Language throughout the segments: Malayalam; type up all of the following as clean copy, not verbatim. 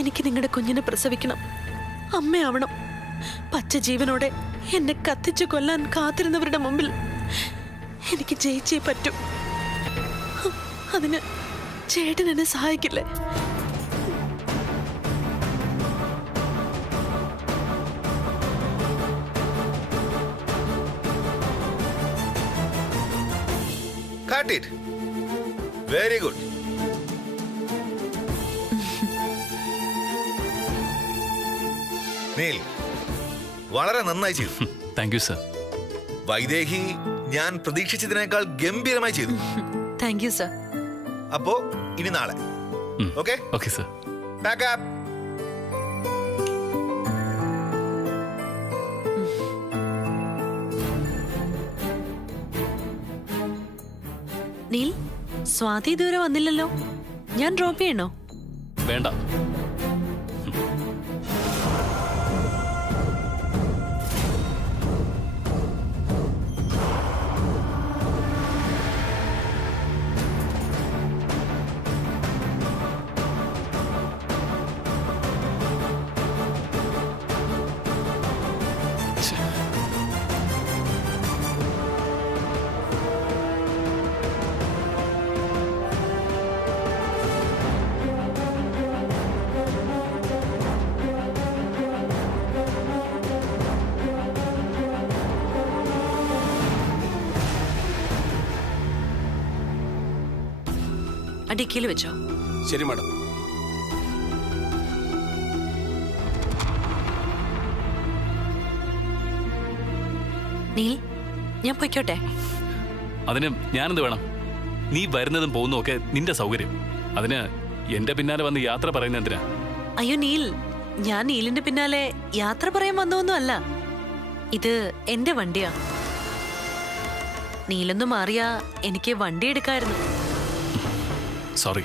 എനിക്ക് നിങ്ങളുടെ കുഞ്ഞിനെ പ്രസവിക്കണം, അമ്മയാവണം. പച്ച ജീവനോടെ എന്നെ കത്തിച്ചു കൊല്ലാൻ കാത്തിരുന്നവരുടെ മുമ്പിൽ എനിക്ക് ജയിച്ചേ പറ്റൂ. അതിന് ചേട്ടൻ എന്നെ സഹായിക്കില്ലേ? Got it. Very good. Neel, വളരെ നന്നായി ചെയ്തു. Thank you sir. വൈദേഹി ഞാൻ പ്രതീക്ഷിച്ചതിനേക്കാൾ ഗംഭീരമായി ചെയ്തു. Thank you sir. അപ്പോ ഇനി നാളെ. Okay okay sir. Pack up. Neel, Swathi ഇതുവരെ വന്നില്ലല്ലോ. ഞാൻ ഡ്രോപ്പ് ചെയ്യണോ? വേണ്ട. ഡിക്കിയിൽ വെച്ചോ. ശരി മാഡം. നീൽ, ഞാൻ പൊയ്ക്കോട്ടെ? അതിന് ഞാനെന്ത് വേണം? നീ വരുന്നതും പോകുന്നതും ഒക്കെ നിന്റെ സൗകര്യം. അതിന് എന്റെ പിന്നാലെ വന്ന് യാത്ര പറയുന്ന എന്തിനാ? അയ്യോ നീൽ, ഞാൻ നീലിന്റെ പിന്നാലെ യാത്ര പറയാൻ വന്നൊന്നും അല്ല. ഇത് എന്റെ വണ്ടിയാ. നീലൊന്നു മാറിയാ എനിക്ക് വണ്ടി എടുക്കായിരുന്നു. സോറി.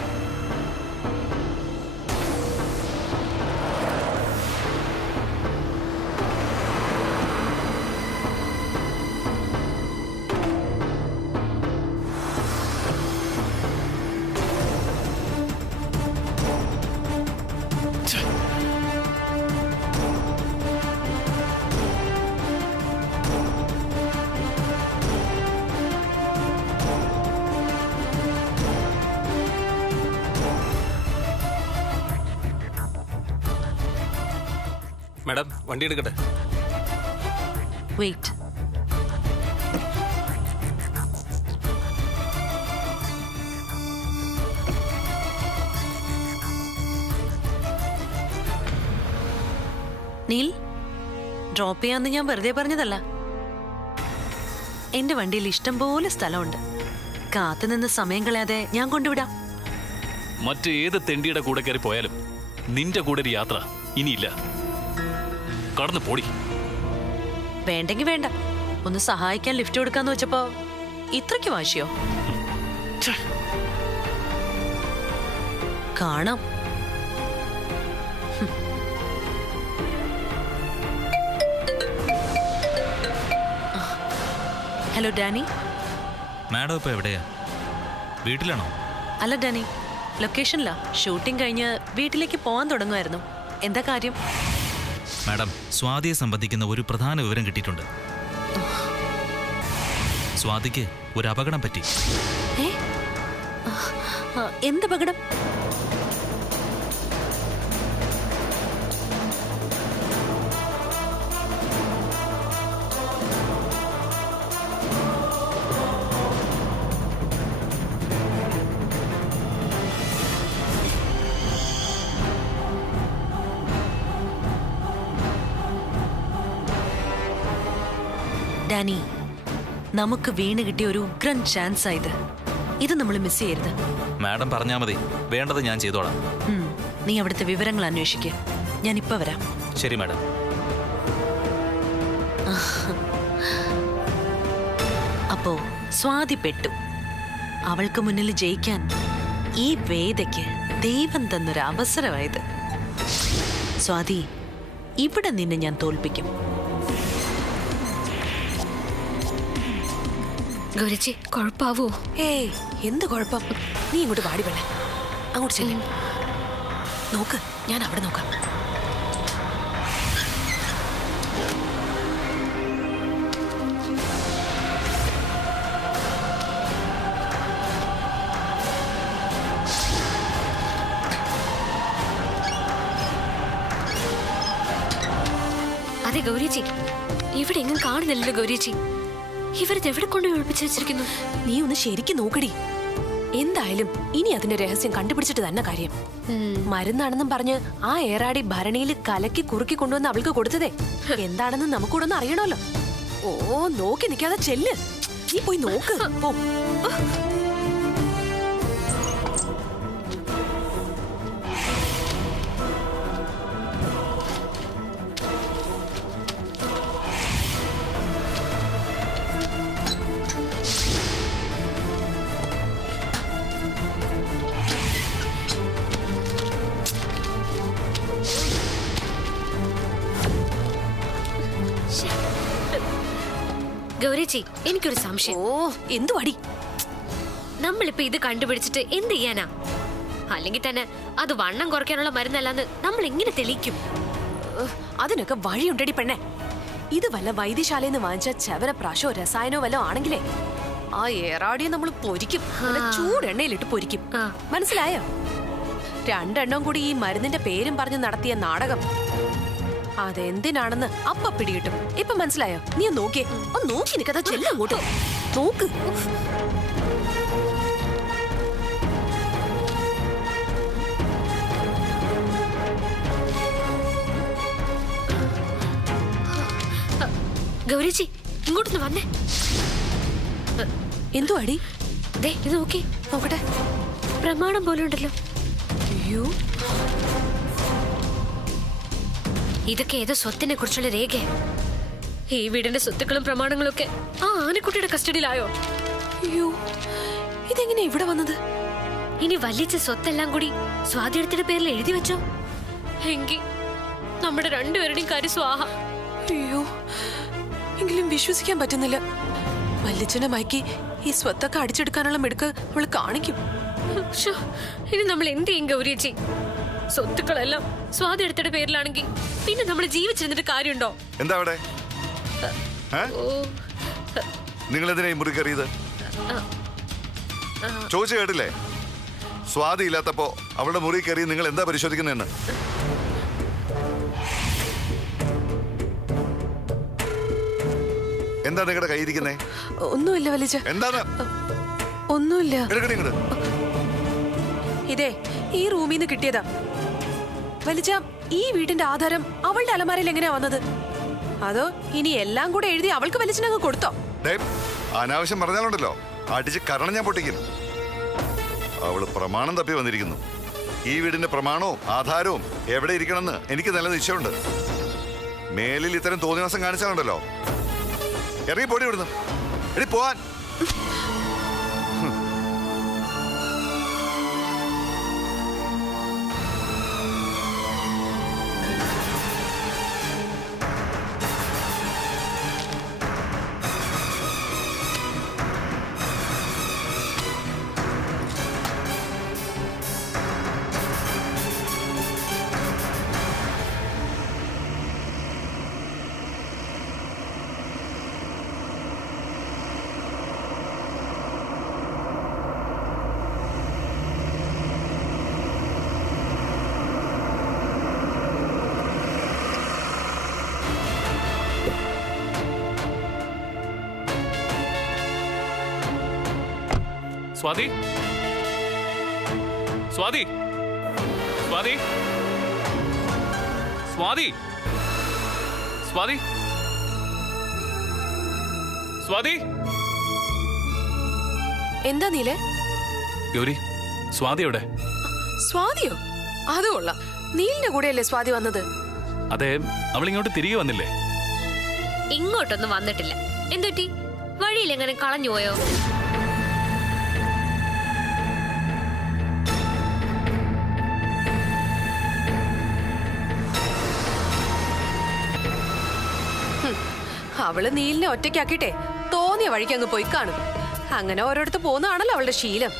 മാഡം, വണ്ടി എടുക്കട്ടെ? വെയിറ്റ്. നീൽ, ഡ്രോപ്പ് ചെയ്യാന്ന് ഞാൻ വെറുതെ പറഞ്ഞതല്ല. എന്റെ വണ്ടിയിൽ ഇഷ്ടം പോലെ സ്ഥലമുണ്ട്. കാത്തുനിന്ന് സമയം കളയാതെ ഞാൻ കൊണ്ടുവിടാം. മറ്റേത് തെണ്ടിയുടെ കൂടെ കയറി പോയാലും നിന്റെ കൂടെ ഒരു യാത്ര ഇനിയില്ല. കടന്നു പോടി. വേണ്ടെങ്കി വേണ്ട. ഒന്ന് സഹായിക്കാൻ ലിഫ്റ്റ് കൊടുക്കാന്ന് വെച്ചപ്പോ ഇത്രയ്ക്ക് വാശിയോ? കാണാം. Hello Dani. മാഡം ഇപ്പൊ എവിടെയാ? വീട്ടിലാണോ? അല്ല ഡാനി, ലൊക്കേഷനിലാ. ഷൂട്ടിംഗ് കഴിഞ്ഞ് വീട്ടിലേക്ക് പോവാൻ തുടങ്ങുമായിരുന്നു. എന്താ കാര്യം? മാഡം, സ്വാതിയെ സംബന്ധിക്കുന്ന ഒരു പ്രധാന വിവരം കിട്ടിയിട്ടുണ്ട്. സ്വാതിക്ക് ഒരു അപകടം പറ്റി. എന്ത് അപകടം? ഡാനി, നമുക്ക് വീണ് കിട്ടിയ ഒരു ഉഗ്രൻ ചാൻസ് ആയത്. ഇത് നമ്മൾ മിസ് ചെയ്യരുത്. മാഡം പറഞ്ഞാൽ മതി, വേണ്ടത് ഞാൻ ചെയ്തോളാം. നീ അവിടുത്തെ വിവരങ്ങൾ അന്വേഷിക്കുക. ഞാൻ ഇപ്പൊ വരാം. ശരി മാഡം. അപ്പോ സ്വാതി പെട്ടു. അവൾക്ക് മുന്നിൽ ജയിക്കാൻ ഈ വേദയ്ക്ക് ദൈവം തന്നൊരു അവസരമായത്. സ്വാതി, ഇവിടെ നിന്നെ ഞാൻ തോൽപ്പിക്കും. ഗൗരച്ചി, കുഴപ്പാവോ? എന്ത് കുഴപ്പം? നീ ഇങ്ങോട്ട് പാടി വേണേ. അങ്ങോട്ട് ചെല്ലും. നോക്ക്, ഞാൻ അവിടെ നോക്കാം. അതെ ഗൗരിച്ചി, ഇവിടെ എങ്ങും കാണുന്നില്ലല്ലോ ഗൗരിച്ചി. ഇവരത് എവിടെ കൊണ്ട് ഒളിപ്പിച്ചു വെച്ചിരിക്കുന്നു? നീ ഒന്ന് ശരിക്കും നോക്കടി. എന്തായാലും ഇനി അതിന്റെ രഹസ്യം കണ്ടുപിടിച്ചിട്ട് തന്നെ കാര്യം. മരുന്നാണെന്നും പറഞ്ഞ് ആ ഏറാടി ഭരണിയിൽ കലക്കി കുറുക്കി കൊണ്ടുവന്ന് അവൾക്ക് കൊടുത്തതേ എന്താണെന്ന് നമുക്കൂടെ ഒന്ന് അറിയണമല്ലോ. ഓ, നോക്കി നിൽക്കാതെ ചെല്ല്. നീ പോയി നോക്ക്. പോ. ഗൗരിച്ചി, എനിക്കൊരു സംശയം. ഓ, എന്തുവാടി? നമ്മളിപ്പോ ഇത് കണ്ടുപിടിച്ചിട്ട് എന്ത് ചെയ്യാനാ? അല്ലെങ്കിൽ തന്നെ അത് വണ്ണം കുറയ്ക്കാനുള്ള മരുന്നല്ലാന്ന് നമ്മൾ എങ്ങനെ തെളിയിക്കും? അതിനൊക്കെ വഴിയുണ്ടടി പെണ്ണെ. ഇത് വല്ല വൈദ്യശാലയിൽ നിന്ന് വാങ്ങിച്ച ചവരപ്രാശോ രസായനോ വല്ലോ ആണെങ്കിലേ ആ ഏറാടിയെ നമ്മൾ പൊരിക്കും. ചൂടെണ്ണയിലിട്ട് പൊരിക്കും. മനസ്സിലായോ? രണ്ടെണ്ണം കൂടി ഈ മരുന്നിന്റെ പേരും പറഞ്ഞ് നടത്തിയ നാടകം അതെന്തിനാണെന്ന് അപ്പ പിടികിട്ടും. ഇപ്പൊ മനസ്സിലായോ? നീ നോക്കിയേ. ഒന്ന് നോക്കി നിൽക്കാതെ ചെല്ലും അങ്ങോട്ട്. നോക്ക്. ഗൗരിച്ചി, ഇങ്ങോട്ടൊന്ന് വന്നേ. എന്തുവാടി? ദേ ഇത് നോക്കി. നോക്കട്ടെ. പ്രമാണം പോലെ ഉണ്ടല്ലോ. അയ്യോ, ഇതൊക്കെ ഏതോ സ്വത്തിനെ കുറിച്ചുള്ള രേഖയാ. ഈ വീടിന്റെ സ്വത്തുക്കളും പ്രമാണങ്ങളും ഒക്കെ ആ ആനക്കുട്ടിയുടെ കസ്റ്റഡിയിലായോ? അയ്യോ, ഇതെങ്ങനെ ഇവിടെ വന്നത്? ഇനി വലിച്ച സ്വത്തെല്ലാം കൂടി സ്വാതിയുടെ പേരിൽ എഴുതി വെച്ചോ? എങ്കിൽ നമ്മുടെ രണ്ടുപേരുടെയും കാര്യം സ്വാഹ. അയ്യോ, എങ്കിലും വിശ്വസിക്കാൻ പറ്റുന്നില്ല. വല്യച്ഛനെ മയക്കി ഈ സ്വത്തൊക്കെ അടിച്ചെടുക്കാനുള്ള മിടുക്ക് അവള് കാണിക്കും. ശ്ശോ, ഇനി നമ്മൾ എന്ത് ചെയ്യും ഗൗരിയേച്ചി? സ്വത്തുക്കളെല്ലാം സ്വാതിയുടെ പേരിലാണെങ്കിൽ പിന്നെ നമ്മൾ ജീവിച്ചിരുന്നിട്ട് കാര്യമുണ്ടോ? എന്താ അവിടെ? നിങ്ങൾ എന്തിനാ ഈ മുറി കയറിയത്? ചോദിച്ചു കേട്ടില്ലേ? സ്വാതി ഇല്ലാത്തപ്പോ അവളുടെ മുറി കയറി നിങ്ങൾ എന്താ പരിശോധിക്കുന്നതെന്ന്? എന്താ നിങ്ങളുടെ കയ്യിരിക്കുന്നേ? ഒന്നുമില്ല വലിച്ച. എന്താണ്? ഒന്നുമില്ല. എടുക്കണേ ഇങ്ങോട്ട്. ഇതേ ഈ റൂമിൽ നിന്ന് കിട്ടിയതാ വലിച്ച. ഈ വീടിന്റെ ആധാരം അവളുടെ അലമാരയിൽ എങ്ങനെയാ വന്നത്? അതോ ഇനി എല്ലാം കൂടെ എഴുതി അവൾക്ക് വലിച്ചിനങ്ങ് കൊടുത്തോ? അനാവശ്യം പറഞ്ഞാലുണ്ടല്ലോ അടിച്ച് കരണം ഞാൻ പൊട്ടിക്കും. അവള് പ്രമാണം തപ്പി വന്നിരിക്കുന്നു. ഈ വീടിന്റെ പ്രമാണവും ആധാരവും എവിടെ ഇരിക്കണമെന്ന് എനിക്ക് നല്ല നിശ്ചയമുണ്ട്. മേലിൽ ഇത്തരം തോന്നിവാസം കാണിച്ചാലുണ്ടല്ലോ ഇറങ്ങി പോടി ഇവിടുന്ന്. എടി പോവാൻ. സ്വാതി, സ്വാതി, സ്വാതി, സ്വാതി, സ്വാതി, സ്വാതി. എന്താ നീലേ? ഗൗരി, സ്വാതി എവിടെ? സ്വാതിയോ? അത് കൊള്ളാം. നീലിന്റെ കൂടെയല്ലേ സ്വാതി വന്നത്? അതെ, അവൾ ഇങ്ങോട്ട് തിരികെ വന്നില്ലേ? ഇങ്ങോട്ടൊന്നും വന്നിട്ടില്ല. എന്തുപറ്റി? വഴിയിൽ എങ്ങനെ കളഞ്ഞു പോയോ? അവള് നീലിനെ ഒറ്റയ്ക്കാക്കിട്ടെ തോന്നിയ വഴിക്ക് അങ്ങ് പോയി കാണും. അങ്ങനെ ഓരോരുത്തർ പോകുന്നതാണല്ലോ അവളുടെ ശീലം.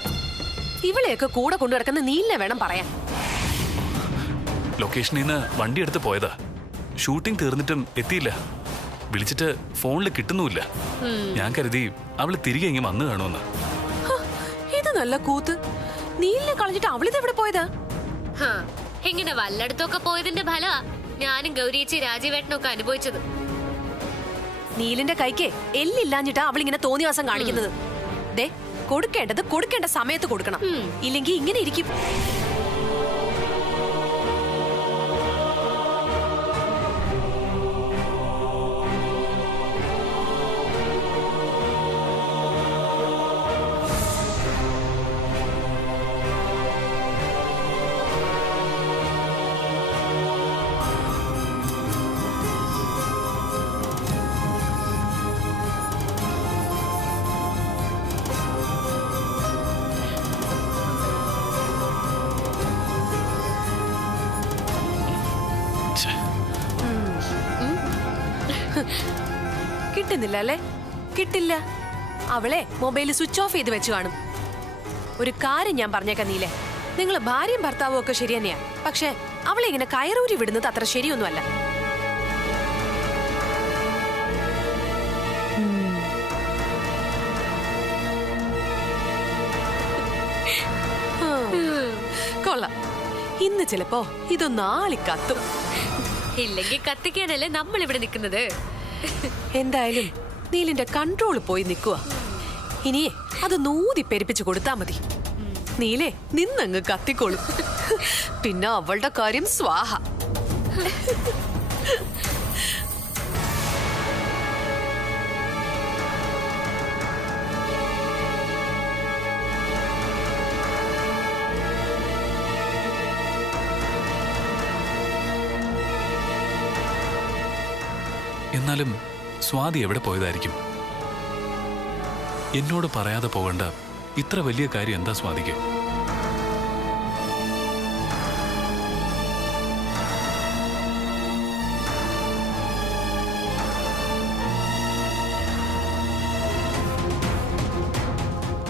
ഇവളെയൊക്കെ കൂടെ കൊണ്ടു നടക്കുന്ന നീലിനെ വേണം പറയാൻ. ലൊക്കേഷനിൽ നിന്ന് വണ്ടി എടുത്ത് പോയതാ. ഷൂട്ടിംഗ് തീർന്നിട്ടും എത്തിയില്ല. വിളിച്ചിട്ട് ഫോണിൽ കിട്ടുന്നുമില്ല. ഞാൻ കരുതി അവള് തിരികെ ഇങ്ങനെ വന്നു കാണുമെന്ന്. ഇത് നല്ല കൂത്ത്. നീലിനെ കളഞ്ഞിട്ട് അവളിതെവിടെ പോയതാ? ഇങ്ങനെ വല്ലയിടത്തൊക്കെ പോയതിന്റെ ഫലമാ ഞാനും ഗൗരിയേച്ചി രാജീവേട്ടനൊക്കെ അനുഭവിച്ചത്. നീലിന്റെ കൈക്ക് എല്ലില്ലാഞ്ഞിട്ടാ അവളിങ്ങനെ തോന്നിവാസം കാണിക്കുന്നത്. ദേ, കൊടുക്കേണ്ടത് കൊടുക്കേണ്ട സമയത്ത് കൊടുക്കണം. ഇല്ലെങ്കിൽ ഇങ്ങനെ ഇരിക്കും. കിട്ടുന്നില്ല അല്ലേ? കിട്ടില്ല. അവളെ മൊബൈൽ സ്വിച്ച് ഓഫ് ചെയ്ത് വെച്ച് കാണും. ഒരു കാര്യം ഞാൻ പറഞ്ഞേക്കാം നീലേ, നിങ്ങൾ ഭാര്യയും ഭർത്താവും ഒക്കെ ശരി തന്നെയാ. പക്ഷെ അവളെ ഇങ്ങനെ കയറൂരി വിടുന്നത് അത്ര ശരിയൊന്നുമല്ല. കൊള്ളാം. ഇന്ന് ചിലപ്പോ ഇതൊന്നാളി കത്തും. ഇല്ലെങ്കിൽ കത്തിക്കാനല്ലേ നമ്മൾ ഇവിടെ നിൽക്കുന്നത്. എന്തായാലും നീലിന്റെ കൺട്രോൾ പോയി നിൽക്കുക. ഇനിയേ അത് നൂതി പെരുപ്പിച്ചു കൊടുത്താ മതി. നീലേ നിന്നങ്ങ് കത്തിക്കോളും. പിന്നെ അവളുടെ കാര്യം സ്വാഹ. എന്നാലും സ്വാതി എവിടെ പോയതായിരിക്കും? എന്നോട് പറയാതെ പോകണ്ട ഇത്ര വലിയ കാര്യം എന്താ സ്വാതിക്ക്?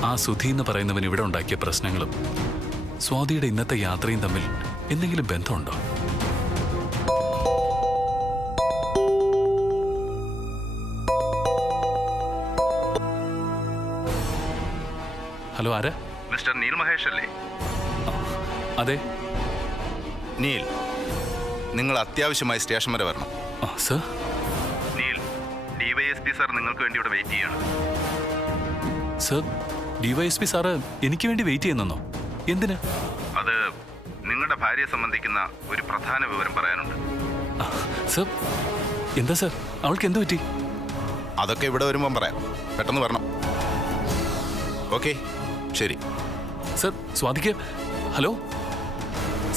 ആ സുധി എന്ന് പറയുന്നവൻ ഇവിടെ ഉണ്ടാക്കിയ പ്രശ്നങ്ങളും സ്വാതിയുടെ ഇന്നത്തെ യാത്രയും തമ്മിൽ എന്തെങ്കിലും ബന്ധമുണ്ടോ? ഹലോ, ആരാ? മിസ്റ്റർ നീൽ മഹേഷ് അല്ലേ? അതെ. നീൽ, നിങ്ങൾ അത്യാവശ്യമായി സ്റ്റേഷൻ വരെ വരണം. സർ. നീൽ, ഡിവൈഎസ്പി സാർ നിങ്ങൾക്ക് വേണ്ടി ഇവിടെ വെയിറ്റ് ചെയ്യാണ്. സർ, ഡിവൈഎസ്പി സാറ് എനിക്ക് വേണ്ടി വെയിറ്റ് ചെയ്യുന്നോ? എന്തിന്? അത് നിങ്ങളുടെ ഭാര്യയെ സംബന്ധിക്കുന്ന ഒരു പ്രധാന വിവരം പറയാനുണ്ട്. സർ, എന്താ സർ? അവൾക്ക് എന്ത് പറ്റി? അതൊക്കെ ഇവിടെ വരുമ്പം പറയാം. പെട്ടെന്ന് വരണം. ഓക്കെ, ശരി. സർ, സ്വാതിക്ക് hello.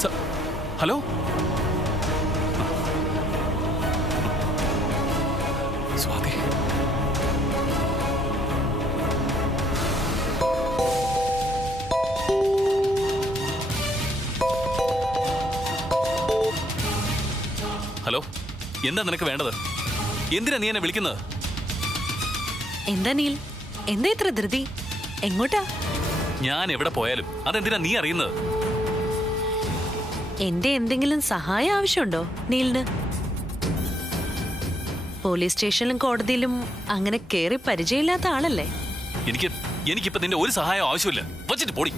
Sir, hello. Swathi. Hello, എന്താ നിനക്ക് വേണ്ടത്? എന്തിനാ നീ എന്നെ വിളിക്കുന്നത്? എന്താ നീൽ, എന്താ ഇത്ര ധൃതി? എങ്ങോട്ടാ? ഞാൻ എവിടെ പോയാലും അതെന്തിനാ നീ അറിയുന്നത്? എന്റെ എന്തെങ്കിലും സഹായം ആവശ്യമുണ്ടോ നീലിന്? പോലീസ് സ്റ്റേഷനിലും കോടതിയിലും അങ്ങനെ കേറി പരിചയമില്ലാത്ത ആളല്ലേ? എനിക്കിപ്പോ നിന്റെ ഒരു സഹായം ആവശ്യമില്ല. വച്ചിട്ട് പോടി.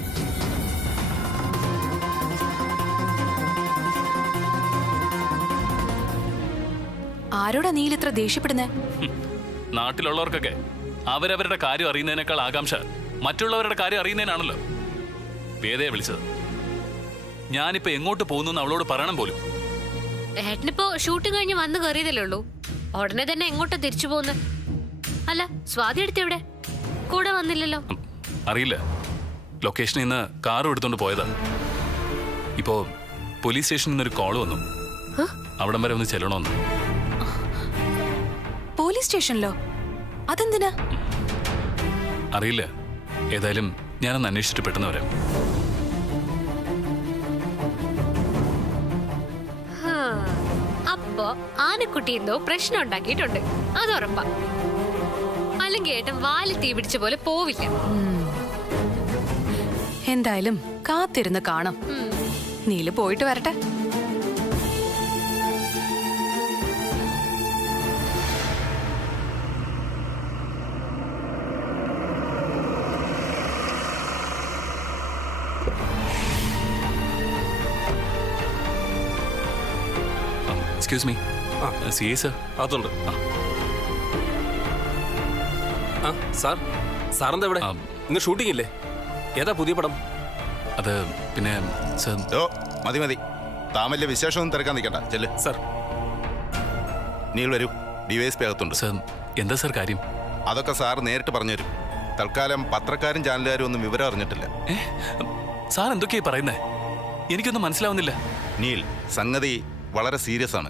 ആരോടാ നീൽ ഇത്ര ദേഷ്യപ്പെടുന്നേ? നാട്ടിലുള്ളവർക്കൊക്കെ അവരവരുടെ കാര്യം അറിയുന്നതിനേക്കാൾ ആകാംക്ഷ മറ്റുള്ളവരുടെ കാര്യം അറിയുന്നതിനാണല്ലോ. വേദയെ വിളിച്ചത്. ഞാനിപ്പോ എങ്ങോട്ട് പോകുന്നു അവളോട് പറയണം പോലും. ഏട്ടനിപ്പോ ഷൂട്ടിംഗ് കഴിഞ്ഞ് വന്നു കയറിയതല്ലേ ഉള്ളൂ. ഉടനെ തന്നെ എങ്ങോട്ടാ തിരിച്ചു പോകുന്നത്? അല്ല, സ്വാതി എടുത്ത് എവിടെ? കൂടെ വന്നില്ലല്ലോ. അറിയില്ല. ലൊക്കേഷനിൽ നിന്ന് കാറും എടുത്തോണ്ട് പോയതാ. ഇപ്പോ പോലീസ് സ്റ്റേഷനിൽ നിന്നൊരു കോള് വന്നു. അവിടം വരെ ഒന്ന് ചെല്ലണമെന്ന്. പോലീസ് സ്റ്റേഷനിലോ? അതെന്തിനാ? അറിയില്ല. ഏതായാലും ഞാനൊന്ന് അന്വേഷിച്ചിട്ട് പെട്ടെന്ന് വരാം. അപ്പോ ആനക്കുട്ടി എന്തോ പ്രശ്നം ഉണ്ടാക്കിയിട്ടുണ്ട്. അത് ഉറപ്പാ. അല്ലെങ്കിൽ ഏട്ടൻ വാല് തീ പിടിച്ച പോലെ പോവില്ല. എന്തായാലും കാത്തിരുന്ന് കാണാം. നീല് പോയിട്ട് വരട്ടെ. Excuse me. C I sir അകത്തുണ്ട്. ആ സാർ, സാറെന്താ ഇവിടെ? ഇന്ന് ഷൂട്ടിംഗ് ഇല്ലേ? ഏതാ പുതിയ പടം? അത് പിന്നെ സർ. ഓ മതി മതി, താൻ വലിയ വിശേഷമൊന്നും തിരക്കാൻ നിൽക്കണ്ട. ചെല്ല് സാർ. നീൾ വരൂ, ഡിവൈഎസ്പി അകത്തുണ്ട്. സർ എന്താ സർ കാര്യം? അതൊക്കെ സാർ നേരിട്ട് പറഞ്ഞു തരും. തൽക്കാലം പത്രക്കാരും ചാനലുകാരും ഒന്നും വിവരം അറിഞ്ഞിട്ടില്ല. സാർ എന്തൊക്കെയാ പറയുന്നേ? എനിക്കൊന്നും മനസ്സിലാവുന്നില്ല. നീൽ, സംഗതി വളരെ സീരിയസ് ആണ്.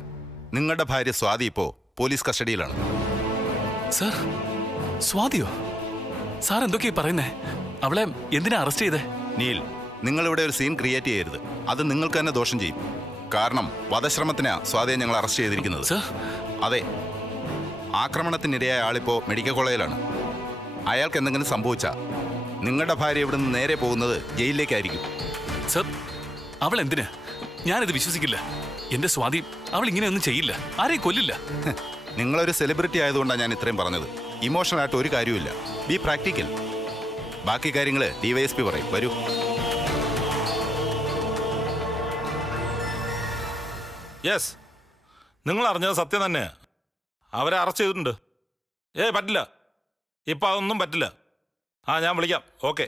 നിങ്ങളുടെ ഭാര്യ സ്വാതി ഇപ്പോ പോലീസ് കസ്റ്റഡിയിലാണ്. സർ, സ്വാതിയോ? സാർ എന്തൊക്കെയാ പറയുന്നേ? അവളെ എന്തിനാ അറസ്റ്റ് ചെയ്തേ? നീൽ, നിങ്ങളിവിടെ ഒരു സീൻ ക്രിയേറ്റ് ചെയ്യരുത്. അത് നിങ്ങൾക്ക് തന്നെ ദോഷം ചെയ്യും. കാരണം വധശ്രമത്തിനാ സ്വാതിയെ ഞങ്ങൾ അറസ്റ്റ് ചെയ്തിരിക്കുന്നത്. സർ, അതെ, ആക്രമണത്തിനിരയായ ആളിപ്പോ മെഡിക്കൽ കോളേജിലാണ്. അയാൾക്ക് എന്തെങ്കിലും സംഭവിച്ചാൽ നിങ്ങളുടെ ഭാര്യ ഇവിടുന്ന് നേരെ പോകുന്നത് ജയിലിലേക്കായിരിക്കും. സർ, അവൾ എന്തിനാ? ഞാനിത് വിശ്വസിക്കില്ല. എന്റെ സ്വാതി അവൾ ഇങ്ങനെയൊന്നും ചെയ്യില്ല, ആരെയും കൊല്ലില്ല. നിങ്ങളൊരു സെലിബ്രിറ്റി ആയതുകൊണ്ടാണ് ഞാൻ ഇത്രയും പറഞ്ഞത്. ഇമോഷണൽ ആയിട്ട് ഒരു കാര്യമില്ല. B practical. ബാക്കി കാര്യങ്ങൾ ഡിവൈഎസ്പി പറയും. വരൂ. യെസ്, നിങ്ങൾ അറിഞ്ഞത് സത്യം തന്നെ. അവരെ അറസ്റ്റ് ചെയ്തിട്ടുണ്ട്. പറ്റില്ല, ഇപ്പം അതൊന്നും പറ്റില്ല. ഞാൻ വിളിക്കാം. Okay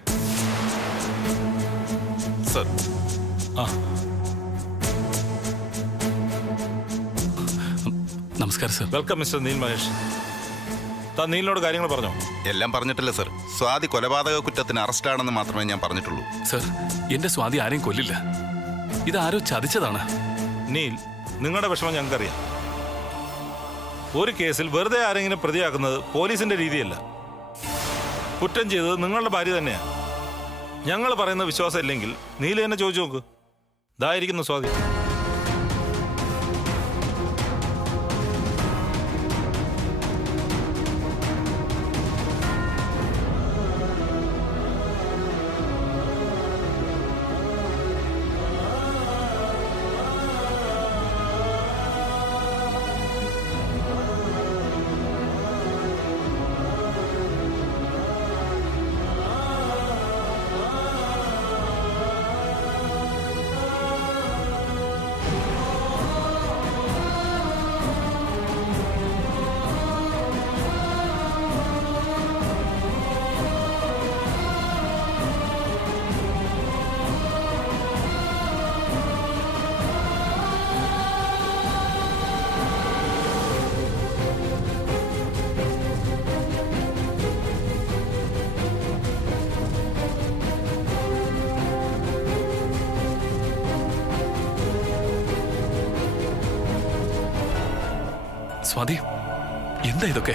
sir. നമസ്കാരം sir. Welcome mister Neel Mahesh. താൻ നീലിനോട് കാര്യങ്ങൾ പറഞ്ഞോ? എല്ലാം പറഞ്ഞിട്ടില്ല സർ. സ്വാതി കൊലപാതക കുറ്റത്തിന് അറസ്റ്റാണെന്ന് മാത്രമേ ഞാൻ പറഞ്ഞിട്ടുള്ളൂ. സർ, എന്റെ സ്വാതി ആരെയും കൊല്ലില്ല. ഇതാരോ ചതിച്ചതാണ്. നീൽ, നിങ്ങളുടെ വിഷമം ഞങ്ങൾക്കറിയാം. ഒരു കേസിൽ വെറുതെ ആരെങ്കിലും പ്രതിയാക്കുന്നത് പോലീസിന്റെ രീതിയല്ല. കുറ്റം ചെയ്തത് നിങ്ങളുടെ ഭാര്യ തന്നെയാണ്. ഞങ്ങൾ പറയുന്ന വിശ്വാസം ഇല്ലെങ്കിൽ നീൽ തന്നെ ചോദിച്ചു നോക്ക്. ഇതായിരിക്കുന്നു സ്വാതി. സ്വാതി, എന്താ ഇതൊക്കെ?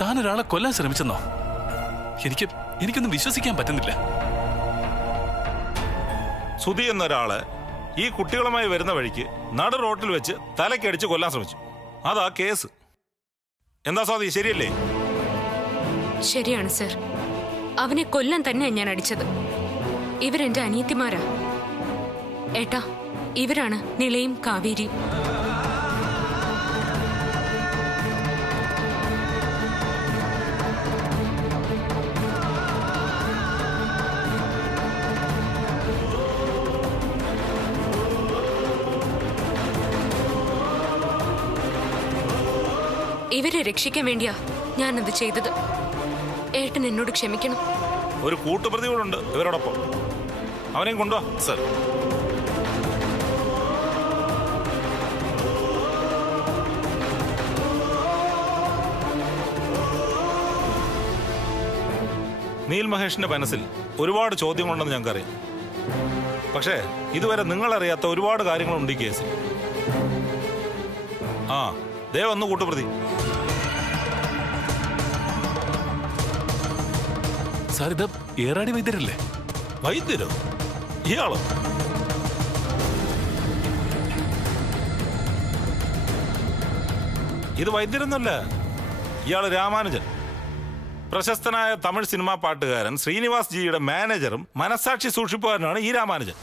താൻ ഒരാളെ കൊല്ലാൻ ശ്രമിച്ചെന്നോ? എനിക്കൊന്നും വിശ്വസിക്കാൻ പറ്റുന്നില്ല. സുധി എന്നൊരാള് ഈ കുട്ടികളുമായി വരുന്ന വഴിക്ക് നട റോട്ടിൽ വെച്ച് തലക്കടിച്ച് കൊല്ലാൻ ശ്രമിച്ചു. അതാ കേസ്. എന്താ സ്വാതി, ശരിയല്ലേ? ശരിയാണ് സർ. അവനെ കൊല്ലാൻ തന്നെയാണ് ഞാൻ അടിച്ചത്. ഇവരെന്റെ അനിയത്തിമാരാ. ഏട്ടാ, ഇവരാണ് നിളയും കാവേരിയും. ഇവരെ രക്ഷിക്കാൻ വേണ്ടിയാ ഞാനത് ചെയ്തത്. ഏട്ടൻ എന്നോട് ക്ഷമിക്കണം. ഒരു കൂട്ടുപ്രതി കൂടെ ഉണ്ട് ഇവരോടൊപ്പം. അവനെയും കൊണ്ടുവാ. സർ. നീൽ മഹേഷിന്റെ മനസ്സിൽ ഒരുപാട് ചോദ്യങ്ങളുണ്ടെന്ന് ഞങ്ങൾക്കറിയാം. പക്ഷേ ഇതുവരെ നിങ്ങളറിയാത്ത ഒരുപാട് കാര്യങ്ങളുണ്ട് ഈ കേസിൽ. ദേ വന്നു കൂട്ടുപ്രതി. സാർ, ഇത് ഏറാടി വൈദ്യരല്ലേ? വൈദ്യരോ? ഇയാളോ? ഇത് വൈദ്യരൊന്നുമല്ല. ഇയാള് രാമാനുജൻ, പ്രശസ്തനായ തമിഴ് സിനിമാ പാട്ടുകാരൻ ശ്രീനിവാസ് ജിയുടെ മാനേജറും മനസാക്ഷി സൂക്ഷിപ്പുകാരനാണ് ഈ രാമാനുജൻ.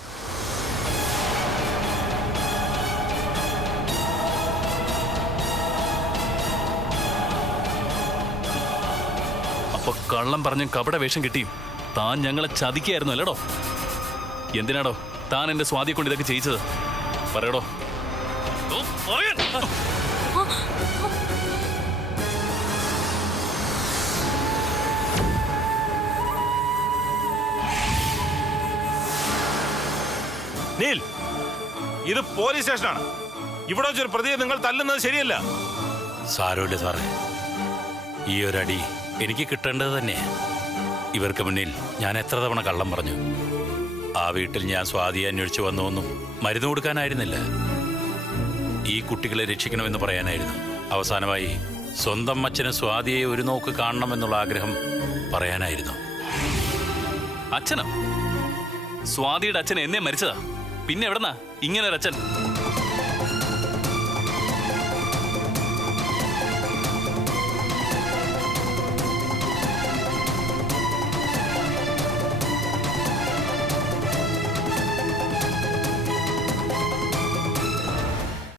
അപ്പൊ കള്ളം പറഞ്ഞ് കപട വേഷം കിട്ടി താൻ ഞങ്ങളെ ചതിക്കായിരുന്നു അല്ലേടോ? എന്തിനാടോ താൻ എന്റെ സ്വാതിയെ കൊണ്ട് ഇതൊക്കെ ചെയ്യിച്ചത്? പറയടോ. നീൽ, ഇത് പോലീസ് സ്റ്റേഷനാണ്. ഇവിടെ വെച്ചൊരു പ്രതിയെ നിങ്ങൾ തല്ലുന്നത് ശരിയല്ല. സാരമില്ല സാറേ, ഈ ഒരടി എനിക്ക് കിട്ടേണ്ടത് തന്നെ. ഇവർക്ക് മുന്നിൽ ഞാൻ എത്ര തവണ കള്ളം പറഞ്ഞു. ആ വീട്ടിൽ ഞാൻ സ്വാതിയെ അന്വേഷിച്ചു വന്നുവെന്നും മരുന്ന് കൊടുക്കാനായിരുന്നില്ല, ഈ കുട്ടികളെ രക്ഷിക്കണമെന്ന് പറയാനായിരുന്നു. അവസാനമായി സ്വന്തം അച്ഛന് സ്വാതിയെ ഒരു നോക്ക് കാണണമെന്നുള്ള ആഗ്രഹം പറയാനായിരുന്നു. അച്ഛനോ? സ്വാതിയുടെ അച്ഛൻ എന്നെ മരിച്ചതാ. പിന്നെ എവിടെന്നാ ഇങ്ങനെ ഒരു അച്ഛൻ?